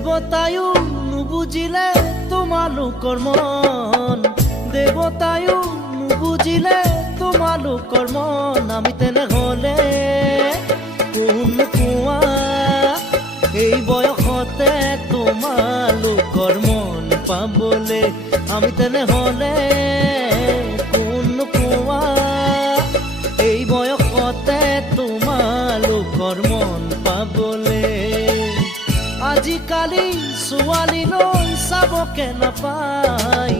দেৱতায়ো নুবুজিলে তোমালোকৰ মন, দেৱতায়ো নুবুজিলে তোমালোকৰ মন। আমি তেনেহ'লে কোন কোৱা এই বয়সতে তোমালোকৰ মন পাবলে, আমি তেনেহ'লে কোন কোৱা এই বয়সতে তোমালোকৰ মন পাবলে। আজিকালি ছোৱালীলৈ চাবকে নাপায়,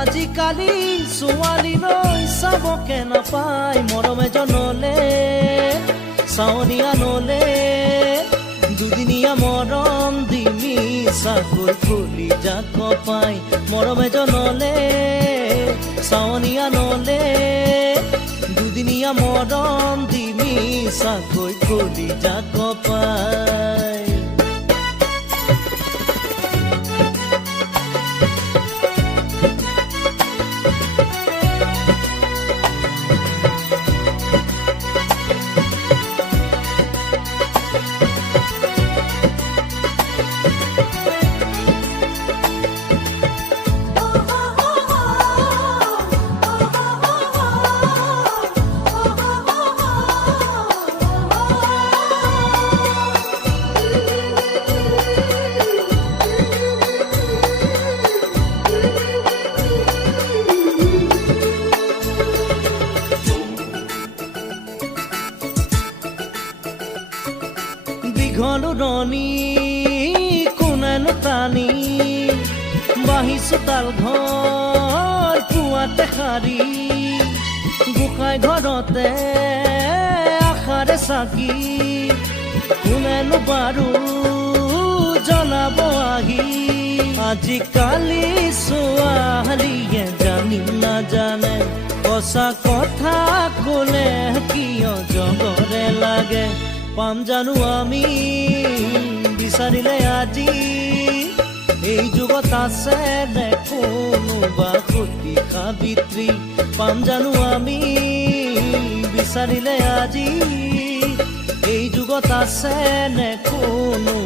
আজিকালি ছোৱালীলৈ চাবকে নাপায়। মৰম এজনলে চাৱনি আনলে দুদিনীয়া মৰম দি মিছাকৈ খুলি যাক পাই। মৰম এজনলে চাৱনি আনলে দুদিনীয়া মৰম দি মিছাকৈ খুলি যাক পাই। ঘৰণী কোনেনো টানি বাঢ়িছো তাল ঘৰ পুৱাতে সাৰি, গোসাঁই ঘৰতে আশাৰে চাকি কোনেনো বাৰু জনাব আহি। আজিকালি ছোৱালীয়ে জানি নাজানে সঁচা কথা ক'লে কিয় জগৰে লাগে। পাম জানো আমি বিচাৰিলে আজি এই যুগত আছে নে কোনোবা সতী সাবিত্ৰী। পাম জানো আমি বিচাৰিলে আজি এই যুগত আছে নে কোনো